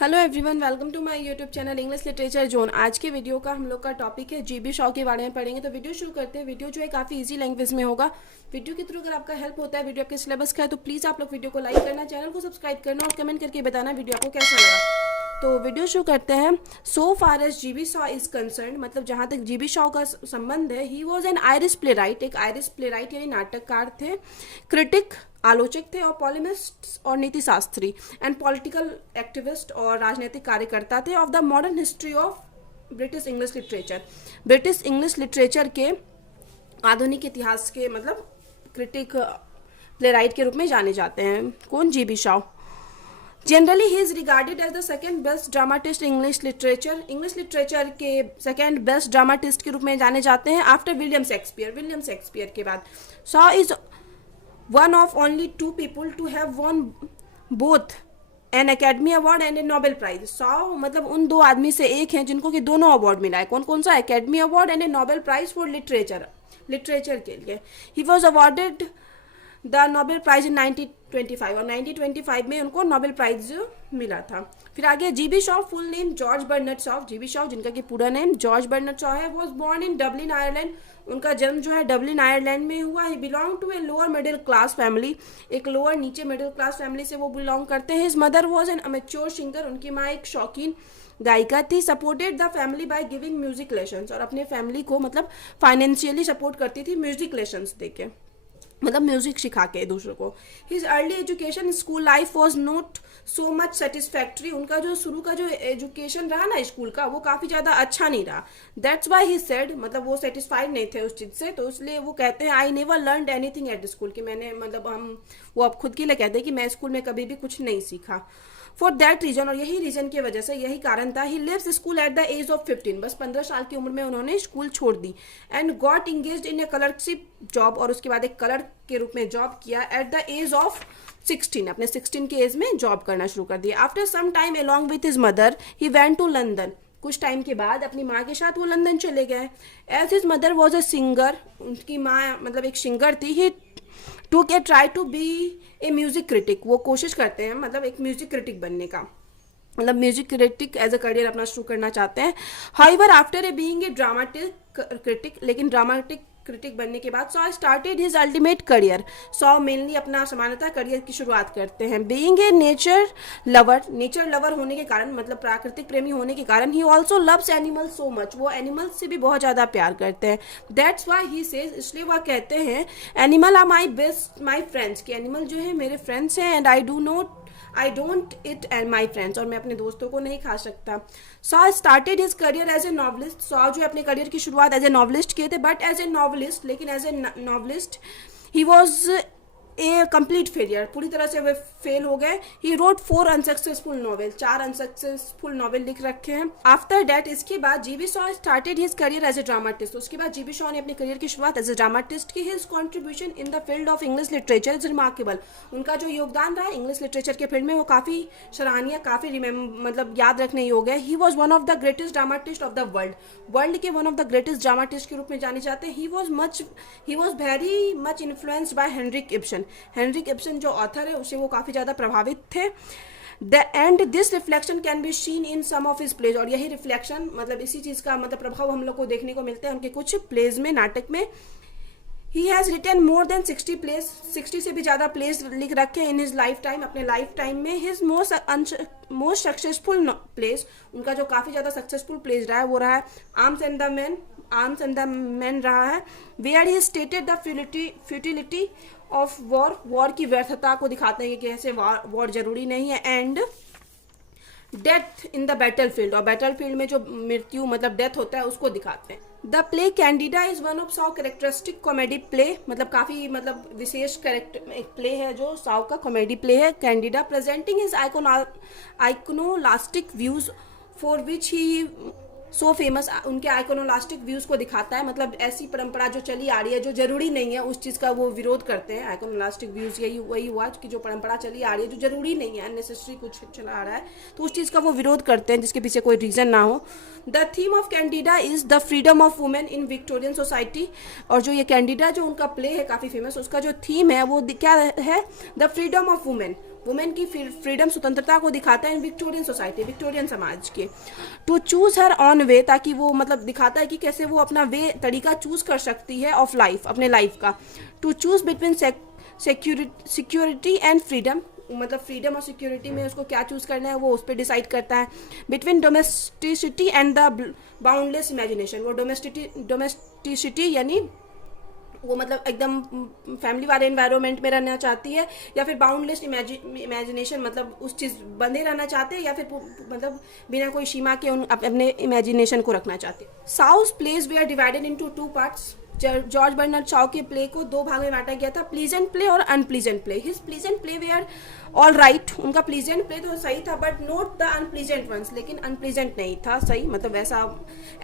Hello everyone, welcome to my YouTube channel English literature zone. आज के video का हम लोग का टॉपिक है जीबी शॉ के बारे में पढ़ेंगे। तो वीडियो शुरू करते हैं। वीडियो जो है काफ़ी इजी लैंग्वेज में होगा। वीडियो के थ्रू अगर आपका हेल्प होता है, वीडियो आपके सिलेबस का है, तो प्लीज़ आप लोग वीडियो को लाइक करना, चैनल को सब्सक्राइब करना और कमेंट करके बताना वीडियो आपको कैसा लगा। तो वीडियो शुरू करते हैं। So far as G B Shaw is concerned, मतलब जहाँ तक जीबी शॉ का संबंध है, he was an Irish playwright, एक आयरिश प्ले राइट यानी नाटककार थे, क्रिटिक आलोचक थे और पॉलिमिस्ट और नीति शास्त्री एंड पॉलिटिकल एक्टिविस्ट और राजनीतिक कार्यकर्ता थे of the modern history of British English literature. British English literature के आधुनिक इतिहास के मतलब क्रिटिक प्ले राइट के रूप में जाने जाते हैं। कौन? GB Shaw. Generally he is regarded as the second best dramatist English literature, English literature के सेकेंड बेस्ट ड्रामाटिस्ट के रूप में जाने जाते हैं after William Shakespeare. William Shakespeare के बाद Shaw is one of only two people to have won both an Academy Award and a Nobel Prize। Shaw मतलब उन दो आदमी से एक हैं जिनको कि दोनों अवार्ड मिला है। कौन कौन सा? Academy award and a Nobel prize for literature, literature के लिए। He was awarded the Nobel prize in 1925 और 1925 में उनको नोबेल प्राइज मिला था। फिर आगे G B Shaw, full name George Bernard Shaw. G B Shaw जिनका कि पूरा नेम जॉर्ज बर्नर्ड शॉ है, was born in Dublin Ireland. उनका जन्म जो है डबलिन आयरलैंड में हुआ। He belong to a lower middle class family, एक लोअर नीचे मिडिल क्लास फैमिली से वो बिलोंग करते हैं। His mother was an amateur singer, उनकी माँ एक शौकीन गायिका थी। Supported the family by giving music lessons, और अपने फैमिली को मतलब फाइनेंशियली सपोर्ट करती थी म्यूजिक लेसन्स देके, मतलब म्यूजिक सिखा के दूसरों को। His early education school life was not so much satisfactory, उनका जो शुरू का जो एजुकेशन रहा ना स्कूल का, वो काफ़ी ज़्यादा अच्छा नहीं रहा। दैट्स वाई ही सेड, मतलब वो सेटिस्फाइड नहीं थे उस चीज़ से, तो इसलिए वो कहते हैं I never learn anything at school, कि मैंने मतलब वो अब खुद के लिए कहते हैं कि मैं स्कूल में कभी भी कुछ नहीं सीखा। फॉर दैट रीजन, और यही रीजन की वजह से, यही कारण था, he lives school at the age of 15, बस 15 साल की उम्र में उन्होंने स्कूल छोड़ दी। And got engaged in a clerkship job, और उसके बाद एक कलर के रूप में जॉब किया एट द एज ऑफ 16, अपने 16 के एज में जॉब करना शुरू कर दिया। After some time along with his mother he went to London, कुछ टाइम के बाद अपनी माँ के साथ वो लंदन चले गए। As his mother was a singer, उनकी माँ मतलब एक सिंगर थी। He took try to be a music critic, वो कोशिश करते हैं मतलब एक म्यूजिक क्रिटिक बनने का, मतलब music critic as a career अपना शुरू करना चाहते हैं। However after a being a dramatic critic, लेकिन ड्रामाटिक क्रिटिक बनने के बाद Shaw started his ultimate career, Shaw mainly अपना सामान्यतः करियर की शुरुआत करते हैं। Being a nature lover, nature lover होने के कारण मतलब प्राकृतिक प्रेमी होने के कारण, he also loves animals so much, वो एनिमल्स से भी बहुत ज़्यादा प्यार करते हैं। दैट्स वाई ही सेज, इसलिए वह कहते हैं animal are my best my friends, कि एनिमल जो है मेरे फ्रेंड्स हैं। And I don't eat and my friends, और मैं अपने दोस्तों को नहीं खा सकता। Shaw started his career as a novelist, Shaw जो अपने करियर की शुरुआत एज ए नॉवलिस्ट किए थे, बट एज ए नॉवलिस्ट, लेकिन as a novelist he was a complete failure, पूरी तरह से वे फेल हो गए। He wrote 4 unsuccessful novel, 4 unsuccessful novel लिख रखे हैं। आफ्टर दैट, इसके बाद GB Shaw started his career as a dramatist, उसके बाद जीबी शॉ ने अपने करियर की शुरुआत एज ए ड्रामाटिस्ट की। His contribution in the field of English literature is remarkable, उनका जो योगदान रहा इंग्लिश लिटरेचर के फील्ड में वो काफ़ी सराहनीय, काफ़ी मतलब याद रखने योग्य है। He was one of the greatest dramatist of the world, world के one of the greatest dramatist के रूप में जाने जाते हैं। He was very much influenced by Henrik Ibsen, Henrik Ibsen जो ऑथर है उससे वो काफ़ी ज़्यादा प्रभावित थे। The end this reflection can be seen in some of his plays, और यही रिफ्लेक्शन मतलब इसी चीज़ का मतलब प्रभाव हम लोग को देखने को मिलता है उनके कुछ प्लेज में, नाटक में। He has written more than 60 plays, 60 से भी ज़्यादा प्लेस लिख रखे इन हिज लाइफ टाइम, अपने लाइफ टाइम में। हिज मोस्ट सक्सेसफुल प्लेस, उनका जो काफ़ी ज़्यादा सक्सेसफुल प्लेस रहा है वो रहा है आर्म्स एंड द मैन रहा है, where he stated the futility of war की व्यर्थता को दिखाते हैं कि कैसे वॉर जरूरी नहीं है। And death in the battle field, और बैटल फील्ड में जो मृत्यु मतलब डेथ होता है उसको दिखाते हैं। The play Candida is one of Shaw characteristic comedy play, मतलब काफ़ी मतलब विशेष कैरेक्टर एक प्ले है जो शॉ का कॉमेडी प्ले है Candida, presenting his iconoclastic views for which he so famous, उनके आइकोनोलास्टिक व्यूज़ को दिखाता है, मतलब ऐसी परंपरा जो चली आ रही है जो जरूरी नहीं है उस चीज़ का वो विरोध करते हैं। आइकोनोलास्टिक व्यूज़ यही वही हुआ कि जो परंपरा चली आ रही है जो जरूरी नहीं है, अननेसेसरी कुछ चला आ रहा है, तो उस चीज़ का वो विरोध करते हैं जिसके पीछे कोई रीज़न ना हो। The theme of Candida is the freedom of women in Victorian society, और जो ये कैंडिडा जो उनका प्ले है काफ़ी फेमस, उसका जो थीम है वो क्या है? The freedom of women, women की फ्रीडम, स्वतंत्रता को दिखाता है इन विक्टोरियन सोसाइटी, विक्टोरियन समाज के। To choose her on way, ताकि वो मतलब दिखाता है कि कैसे वो अपना वे तरीका चूज कर सकती है ऑफ लाइफ, अपने लाइफ का। To choose between security and freedom, मतलब फ्रीडम और सिक्योरिटी में उसको क्या चूज करना है वो उस पर डिसाइड करता है। Between domesticity and the boundless imagination, वो डोमेस्टिसिटी यानी वो मतलब एकदम फैमिली वाले एनवायरनमेंट में रहना चाहती है, या फिर बाउंडलेस इमेजिनेशन मतलब उस चीज़ बंधे रहना चाहते हैं, या फिर मतलब बिना कोई सीमा के अपने इमेजिनेशन को रखना चाहते हैं। Shaw's plays they are divided into 2 parts. George Bernard Shaw के प्ले को 2 भाग में बांटा गया था, प्लीजेंट प्ले और unpleasant play. His pleasant play they are all right, उनका प्लीजेंट प्ले तो सही था, but not the unpleasant ones, लेकिन अनप्लीजेंट नहीं था सही, मतलब वैसा।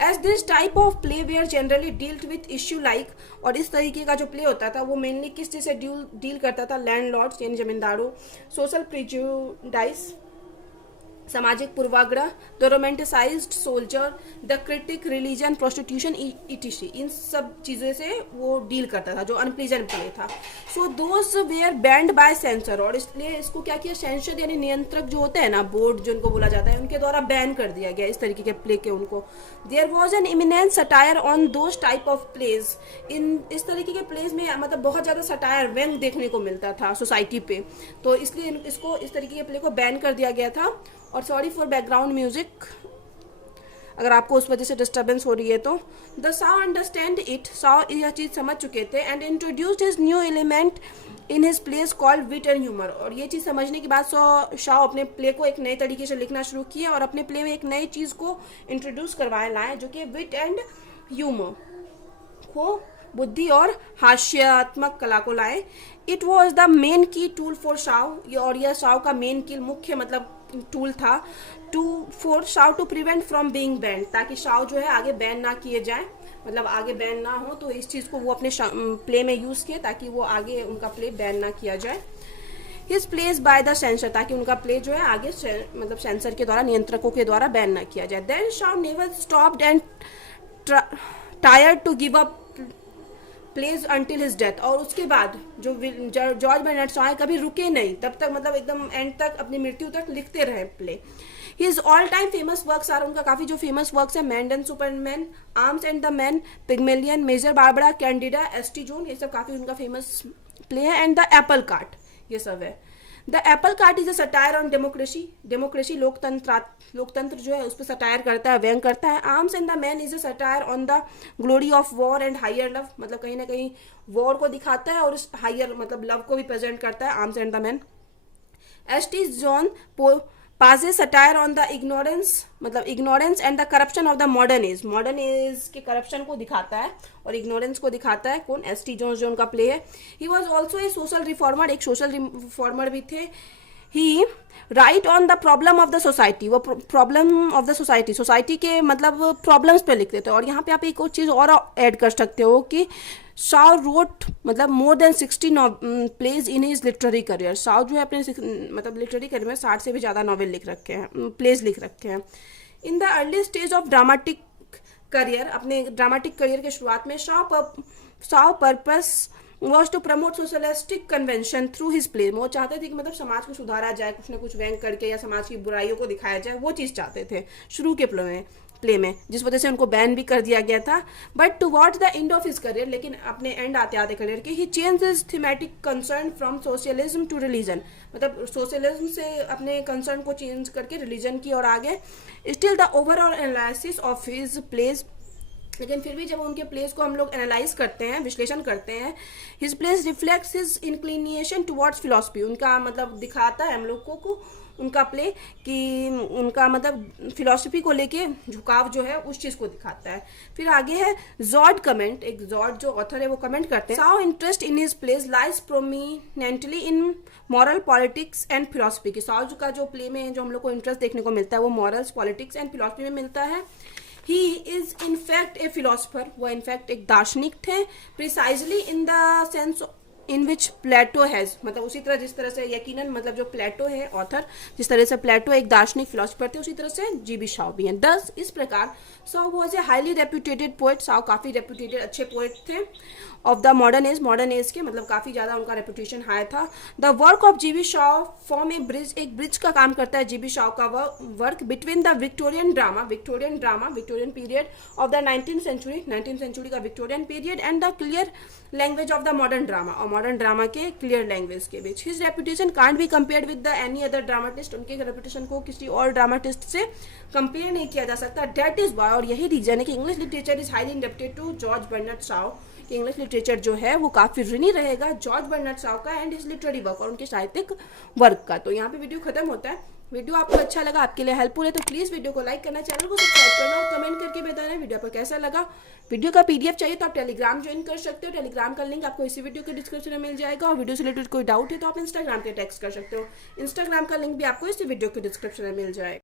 As this type of play they are generally dealt with issue like, और इस तरीके का जो प्ले होता था वो मेनली किस चीज़ से डील करता था, लैंडलॉर्ड्स यानी जमींदारों, सोशल प्रिजुडाइस सामाजिक पूर्वाग्रह, the romanticized soldier, the critic, religion, prostitution, etc, इन सब चीज़ों से वो डील करता था जो अनप्लीजेंट प्ले था। So those were banned by censor, और इसलिए इसको क्या किया, सेंसर यानी नियंत्रक जो होते हैं ना, बोर्ड जिनको बोला जाता है, उनके द्वारा बैन कर दिया गया इस तरीके के प्ले के उनको। There was an eminent satire on those type of plays, इन इस तरीके के प्लेज में मतलब बहुत ज़्यादा सटायर, व्यंग देखने को मिलता था सोसाइटी पे, तो इसलिए इसको इस तरीके के प्ले को बैन कर दिया गया था। और सॉरी फॉर बैकग्राउंड म्यूजिक अगर आपको उस वजह से डिस्टर्बेंस हो रही है तो। द साउ अंडरस्टैंड इट, साउ यह चीज़ समझ चुके थे, and introduced his new element in his plays called wit and humour, और ये चीज़ समझने के बाद शाह अपने प्ले को एक नए तरीके से लिखना शुरू किया और अपने प्ले में एक नई चीज़ को इंट्रोड्यूस करवाए लाए, जो कि विट एंड ह्यूमर को, बुद्धि और हास्यात्मक कला को लाए। इट वॉज द मेन की टूल फॉर शाह, और यह शाह का मेन की मुख्य मतलब टूल था for Shaw to prevent from being ban, ताकि शाह जो है आगे बैन ना किए जाए, मतलब आगे बैन ना हो, तो इस चीज़ को वो अपने प्ले में यूज़ किए ताकि वो आगे उनका प्ले बैन ना किया जाए। His place by the sensor, ताकि उनका प्ले जो है आगे मतलब सेंसर के द्वारा, नियंत्रकों के द्वारा बैन ना किया जाए। Then Shaw never stopped and tired to give up plays until his death, और उसके बाद जो जॉर्ज बर्नार्ड शॉ कभी रुके नहीं, तब तक मतलब एकदम एंड तक, अपनी मृत्यु तक लिखते रहे play. His all time famous works are, उनका काफ़ी जो फेमस वर्क्स है, man and superman, arms and the man, Pygmalion, Major Barbara, Candida, ST Joan, ये सब काफ़ी उनका फेमस प्ले है। एंड द एप्पल कार्ट, ये सब है। The apple cart is a satire on democracy, लोकतंत्र जो है उस पर सटायर करता है, व्यंग करता है। Arms and the man is a satire on the glory of war and higher love, मतलब कहीं ना कहीं वॉर को दिखाता है और उस हायर मतलब लव को भी प्रेजेंट करता है, arms and the man. ST John पाजे सटायर ऑन द इग्नोरेंस, मतलब ignorance and the corruption of the modern age के करप्शन को दिखाता है और इग्नोरेंस को दिखाता है। कौन, एस टी जोन्स जो उनका प्ले है। He was also a social reformer, एक सोशल रिफॉर्मर भी थे। He write on the problem of the society, वो प्रॉब्लम ऑफ द सोसाइटी के मतलब प्रॉब्लम्स पे लिखते थे। और यहाँ पे आप एक और चीज़ और ऐड कर सकते हो कि शाह रोट मतलब more than 60 plays in his literary career, Shaw जो है अपने मतलब लिटरेरी करियर में 60 से भी ज़्यादा नॉवेल लिख रखे हैं, प्लेज लिख रखे हैं। In the early stage of dramatic career, अपने ड्रामेटिक करियर के शुरुआत में Shaw purpose was to promote socialistic convention through his play, वो चाहते थे कि मतलब समाज को सुधारा जाए, कुछ ना कुछ व्यंग करके, या समाज की बुराइयों को दिखाया जाए, वो चीज़ चाहते थे शुरू के प्ले में, जिस वजह से उनको बैन भी कर दिया गया था। But towards the end of his career, लेकिन अपने एंड आते आते करियर के, he change his thematic concern from socialism to religion, मतलब सोशलिज्म से अपने कंसर्न को चेंज करके रिलीजन की और आगे। Still the overall analysis of his plays, लेकिन फिर भी जब उनके प्लेस को हम लोग एनालाइज करते हैं, विश्लेषण करते हैं, his place reflects his inclination towards philosophy, उनका मतलब दिखाता है हम लोगों को उनका प्ले कि उनका मतलब फिलॉसफी को लेके झुकाव जो है उस चीज़ को दिखाता है। फिर आगे है जॉर्ड कमेंट, एक जॉर्ड जो ऑथर है वो कमेंट करते हैं, Shah interest in his place lies prominently in moral politics and philosophy, की शाह का जो प्ले में जो हम लोग को इंटरेस्ट देखने को मिलता है वो मॉरल्स, पॉलिटिक्स एंड फिलॉसफी में मिलता है। He is in fact a philosopher, वो इनफैक्ट एक दार्शनिक थे, precisely in the sense in which Plato has, मतलब उसी तरह जिस तरह से यकीनन मतलब जो प्लेटो है ऑथर, जिस तरह से प्लेटो एक दार्शनिक फिलोसफर थे, उसी तरह से जीबी शाह भी हैं। दस इस प्रकार Shaw was a highly reputated poet, Shaw काफ़ी रेप्यूटेटेड अच्छे पोएट थे। ऑफ द मॉडर्न एज के, मतलब काफ़ी ज़्यादा उनका रेपुटेशन हाई था। The work of GB Shaw form a bridge, एक ब्रिज का काम करता है जीबी शॉ का work between the Victorian period of the 19th century का Victorian period and the clear language of the modern drama, और modern drama के clear language के बीच। His reputation can't be compared with the any other dramatist, उनके reputation को किसी और dramatist से कंपेयर नहीं किया जा सकता। दैट इज वाई, और यही रीजन है कि English literature is highly indebted to George Bernard Shaw, कि इंग्लिश लिटरेचर जो है वो काफ़ी ऋणी रहेगा जॉर्ज बर्नार्ड शॉ का एंड हिज लिटरेरी वर्क, और उनके साहित्यिक वर्क का। तो यहाँ पे वीडियो खत्म होता है। वीडियो आपको अच्छा लगा, आपके लिए हेल्पफुल है, तो प्लीज़ वीडियो को लाइक करना, चैनल को सब्सक्राइब करना और कमेंट करके बताना वीडियो पर कैसा लगा। वीडियो का पीडीएफ चाहिए तो आप टेलीग्राम ज्वाइन कर सकते हो, टेलीग्राम का लिंक आपको इसी वीडियो के डिस्क्रिप्शन में मिल जाएगा। और वीडियो से रिलेटेड कोई डाउट है तो आप इंस्टाग्राम पे टेक्स्ट कर सकते हो, इंस्टाग्राम का लिंक भी आपको इसी वीडियो के डिस्क्रिप्शन में मिल जाएगा।